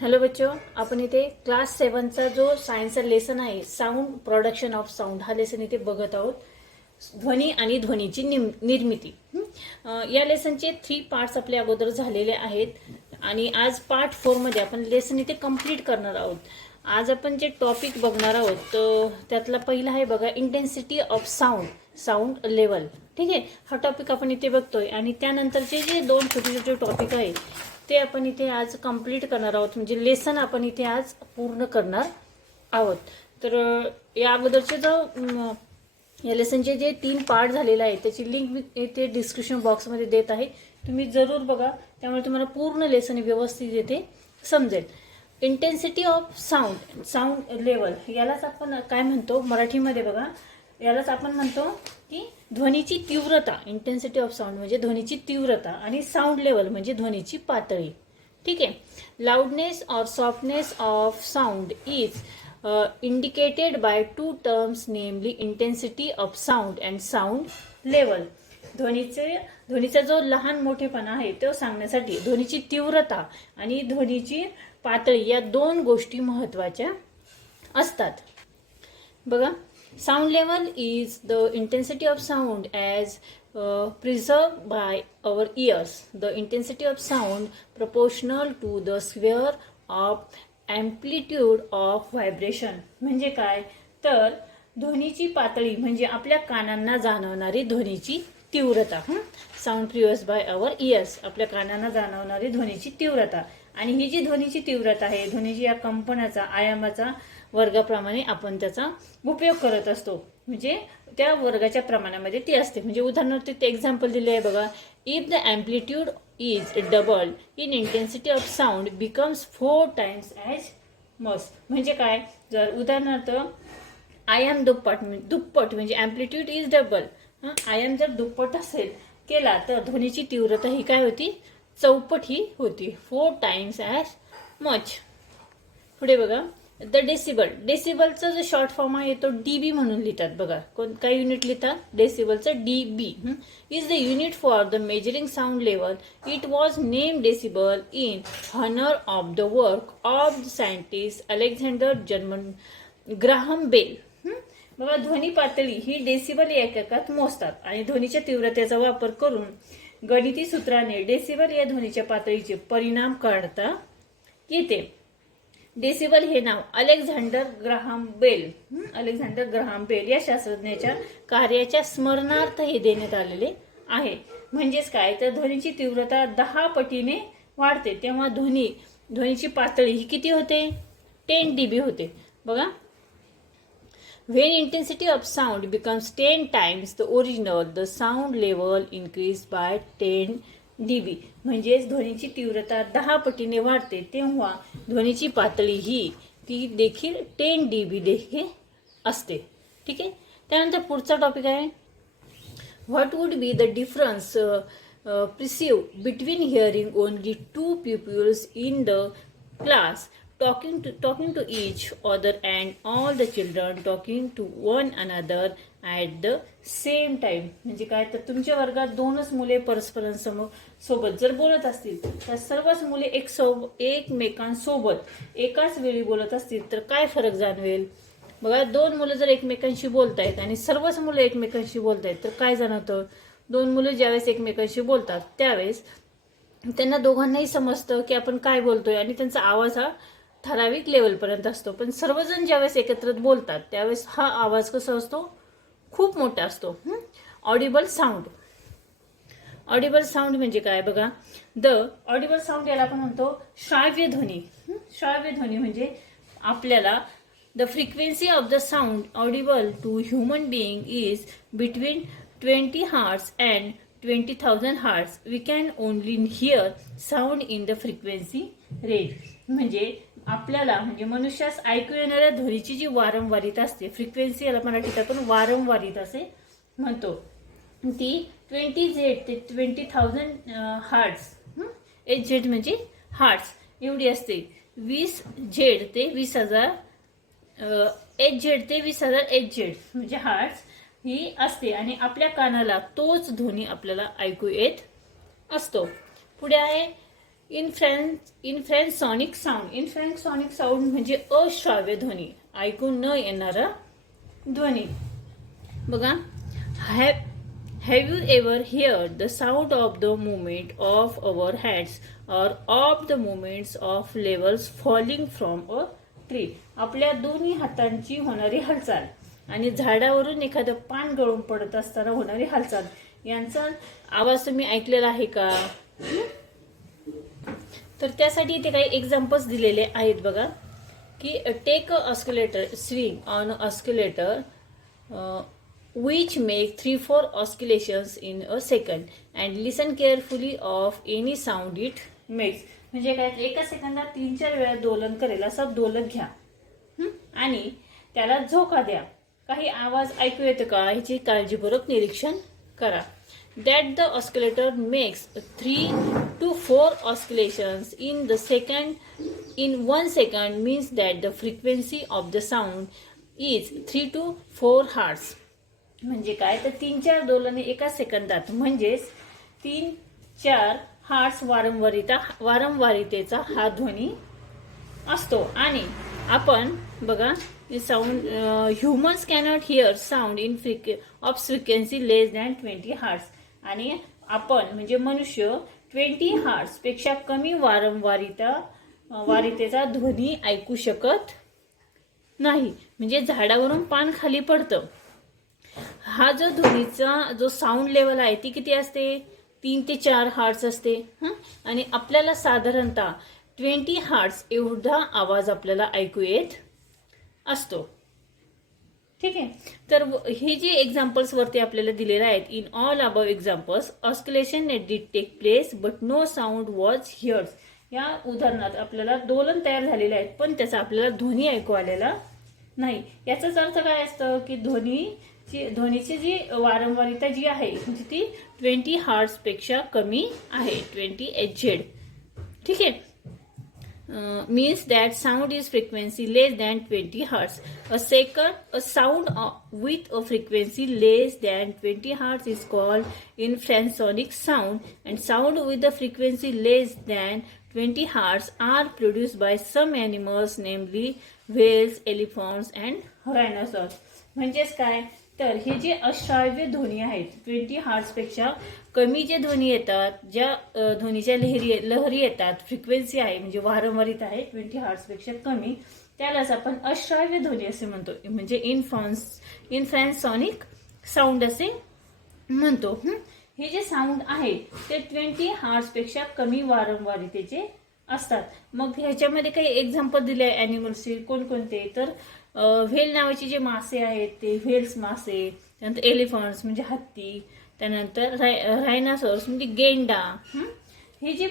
Hello बच्चों, अपन इथे class 7चा जो सायन्सचा लेसन आहे साऊंड प्रोडक्शन ऑफ साऊंड हा लेसन इथे बघत आहोत. ध्वनी आणि ध्वनीची निर्मिती. या लेसनचे 3 पार्ट्स आपल्या अगोदर झालेले आहेत आणि आज पार्ट 4 मध्ये आपण लेसन इथे कंप्लीट करणार आहोत. आज आपण जे टॉपिक बघणार आहोत त्यातला पहिला आहे बघा, इंटेन्सिटी ऑफ साऊंड लेवल. ठीक आहे, हा टॉपिक आपण इथे बघतोय आणि त्यानंतरचे जे 2 छोटे छोटे टॉपिक आहेत ते आपण इथे आज कंप्लीट करणार आहोत. म्हणजे लेसन आपण इथे आज पूर्ण करणार आहोत. तर या अगोदरचे जो या लेसनचे जे 3 पार्ट झालेले आहेत त्याची लिंक मी इथे डिस्क्रिप्शन बॉक्समध्ये देत आहे. तुम्ही जरूर बघा, त्यामुळे तुम्हाला पूर्ण लेसन व्यवस्थित इथे समजेल. इंटेन्सिटी ऑफ साऊंड लेवल यालाच आपण काय म्हणतो मराठीमध्ये बघा, यालाच आपण म्हणतो की ध्वनीची तीव्रता. इंटेन्सिटी ऑफ साऊंड म्हणजे ध्वनीची तीव्रता आणि साऊंड लेवल म्हणजे ध्वनीची पातळी. ठीक आहे. लाऊडनेस और softness of sound is indicated by 2 terms, namely intensity of sound and sound level. ध्वनीचा जो लहान मोठेपणा आहे तो सांगण्यासाठी ध्वनीची तीव्रता आणि ध्वनीची पातळी या 2 गोष्टी महत्त्वाच्या असतात. बघा, sound level is the intensity of sound as preserved by our ears. The intensity of sound proportional to the square of amplitude of vibration. म्हणजे काय तर ध्वनीची पातळी म्हणजे आपल्या कानांना जाणवणारी ध्वनीची तीव्रता. साऊंड प्रिव्हर्स बाय अवर इयर्स, आपल्या कानांना जाणवणारी ध्वनीची तीव्रता. आणि ही जी ध्वनीची तीव्रता आहे, ध्वनीची या कंपनाचा आयामाचा वर्गाप्रमाणे आपण त्याचा उपयोग करत असतो. म्हणजे त्या वर्गाच्या प्रमाणामध्ये ती असते. म्हणजे उदाहरणार्थ ते एक्झाम्पल दिले आहे बघा, if the amplitude is double in intensity of sound becomes 4 times as much. म्हणजे काय, जर उदाहरणार्थ आयाम दुप्पट म्हणजे अँप्लिट्यूड इज डबल, आयाम जर दुप्पट असेल केला तर ध्वनीची तीव्रता ही काय होती, चौपट ही होती, 4 टाइम्स ॲज मच. पुढे बघा, द डेसिबलचा जो शॉर्ट फॉर्म आहे तो डीबी म्हणून लिहितात बघा. काय युनिट लिहितात, डेसिबलचं dB is the unit for the measuring sound level. It was name decibel in honour of the work of the scientist Alexander German Graham Bell. बघा, ध्वनी पातळी ही डेसिबल या एककात मोजतात आणि ध्वनीच्या तीव्रतेचा वापर करून गणिती सूत्राने डेसिबल या ध्वनीच्या पातळीचे परिणाम काढता येते. डेसिबल हे नाव अलेक्झांडर ग्राहम बेल या शास्त्रज्ञाच्या कार्याच्या स्मरणार्थ हे देण्यात आलेले आहे. म्हणजेच काय तर ध्वनीची तीव्रता 10 पटीने वाढते तेव्हा ध्वनीची पातळी ही किती होते, 10 dB होते. बघा, when intensity of sound becomes 10 times the original, the sound level increased by 10 dB. म्हणजेच ध्वनीची तीव्रता 10 पटीने वाढते तेव्हा ध्वनीची पातळी ही ती देखील 10 dB देखील असते. ठीक आहे. त्यानंतर पुढचा टॉपिक आहे, what would be the difference perceived between hearing only 2 pupils in the class talking to each other and all the children talking to one another at the same time. म्हणजे काय तर तुमच्या वर्गात 2च मुले परस्परांसोबत जर बोलत असतील तर सर्वच मुले एकमेकांसोबत एकाच वेळी बोलत असतील तर काय फरक जाणवेल. बघा, 2 मुलं जर एकमेकांशी बोलतायत आणि सर्वच मुलं एकमेकांशी बोलतायत तर काय जाणवतं, 2 मुलं ज्यावेळेस एकमेकांशी बोलतात त्यावेळेस त्यांना दोघांनाही समजतं की आपण काय बोलतोय आणि त्यांचा आवाज हा ठराविक लेवलपर्यंत असतो. पण सर्वजण ज्यावेळेस एकत्र बोलतात त्यावेळेस हा आवाज कसा असतो, खूप मोठा असतो. ऑडिबल साऊंड म्हणजे काय बघा, द ऑडिबल साऊंड याला आपण म्हणतो श्राव्य ध्वनी. श्राव्य ध्वनी म्हणजे आपल्याला the frequency of the sound audible to human being is between 20 hertz and 20,000 hertz. We can only hear sound in the frequency range. म्हणजे आपल्याला म्हणजे मनुष्यास ऐकू येणाऱ्या ध्वनीची जी वारंवारिता असते, फ्रिक्वेन्सी याला मराठीत आपण वारंवारिता असे म्हणतो, ती 20Z ते 20,000 hertz. HZ म्हणजे हार्ट्स एवढी असते. 20Z ते 20,000 HZ ते 20,000 HZ म्हणजे हार्ट्स ही असते आणि आपल्या कानाला तोच ध्वनी आपल्याला ऐकू येत असतो. पुढे आहे इन्फ्रासॉनिक साऊंड. इन्फ्रासॉनिक साऊंड म्हणजे अश्राव्य ध्वनी, ऐकू न येणारा ध्वनी. बघा, have you ever heard the sound of the movement of our hands और of the movements of leaves falling from a tree. आपल्या दोन्ही हातांची होणारी हालचाल आणि झाडावरून एखादं पान गळून पडत असताना होणारी हालचाल यांचा आवाज तुम्ही ऐकलेला आहे का? तर त्यासाठी इथे काही एक्झाम्पल्स दिलेले आहेत बघा, की take a oscillator, swing on oscillator which make 3-4 oscillations in a second and listen carefully of any sound it makes. म्हणजे काय, एका सेकंदात 3-4 वेळा दोलन करेल असं दोलक घ्या आणि त्याला झोका द्या. काही आवाज ऐकू येतो का ह्याची काळजीपूर्वक निरीक्षण करा. That the oscillator makes 3 to 4 oscillations in 1 second means that the frequency of the sound is 3 to 4 hertz. म्हणजे काय, तर 3-4 दोलने एका सेकंदात म्हणजेच 3-4 हर्ट्झ वारंवारितेचा हा ध्वनी असतो. आणि आपण बघा, sound humans cannot here sound in of frequency less than 20 hertz. आणि आपण म्हणजे मनुष्य 20 हर्ट्झ पेक्षा कमी वारंवारितेचा ध्वनी ऐकू शकत नाही. म्हणजे झाडावरून पान खाली पडतं, हा जो ध्वनीचा जो साऊंड लेवल आहे ती किती असते, 3 ते 4 हर्ट्झ असते. आणि आपल्याला साधारणतः 20 हर्ट्झ एवढा आवाज आपल्याला ऐकू येत असतो. ठीक आहे. तर हे जे एक्झाम्पल्स वरती आपल्याला दिलेले आहेत, in all above examples oscillation did take place but no sound was heard. या उदाहरणात आपल्याला दोलन तयार झालेले आहेत पण त्याचा आपल्याला ध्वनी ऐकू आलेला नाही. याचाच अर्थ काय असतं, की ध्वनीची जी वारंवारिता जी आहे म्हणजे ती 20 हर्ट्झ पेक्षा कमी आहे, 20 Hz. ठीक आहे. Means that sound is frequency less than 20 hertz. A sound with a frequency less than 20 hertz is called infrasonic sound, and sound with a frequency less than 20 hertz are produced by some animals, namely whales, elephants, and rhinoceros. म्हणजेच काय, तर हे जे अश्राव्य ध्वनी आहेत 20 hertz पेक्षा कमी जे ध्वनी येतात, ज्या ध्वनीच्या लहरी येतात, फ्रिक्वेन्सी आहे म्हणजे वारंवारिता आहे 20 हर्ट्झ पेक्षा कमी, त्यालाच आपण अश्राव्य ध्वनी असे म्हणतो. म्हणजे इन्फ्रासॉनिक साऊंड असे म्हणतो. हे जे साऊंड आहे ते 20 हर्ट्झ पेक्षा कमी वारंवारितेचे असतात. मग ह्याच्यामध्ये काही एक्झाम्पल दिले आहे ॲनिमल्सचे. कोणकोणते, तर व्हेल नावाचे जे मासे आहेत ते व्हेल्स मासे, त्यानंतर एलिफंट्स म्हणजे हत्ती, त्यानंतर रायनासोर्स म्हणजे गेंडा. हे जे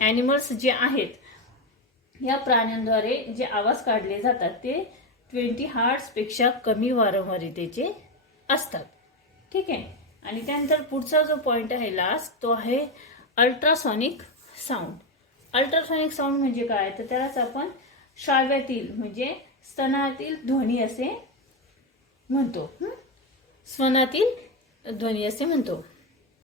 ॲनिमल्स जे आहेत या प्राण्यांद्वारे जे आवाज काढले जातात ते 20 हर्ट्झ पेक्षा कमी वारंवारितेचे असतात. ठीक आहे. आणि त्यानंतर पुढचा जो पॉइंट आहे लास्ट, तो आहे अल्ट्रासॉनिक साऊंड. अल्ट्रासॉनिक साऊंड म्हणजे काय, तर त्यालाच आपण श्राव्यातील म्हणजे स्तनातील ध्वनी असे म्हणतो. स्वनातील ध्वनी असे म्हणतो.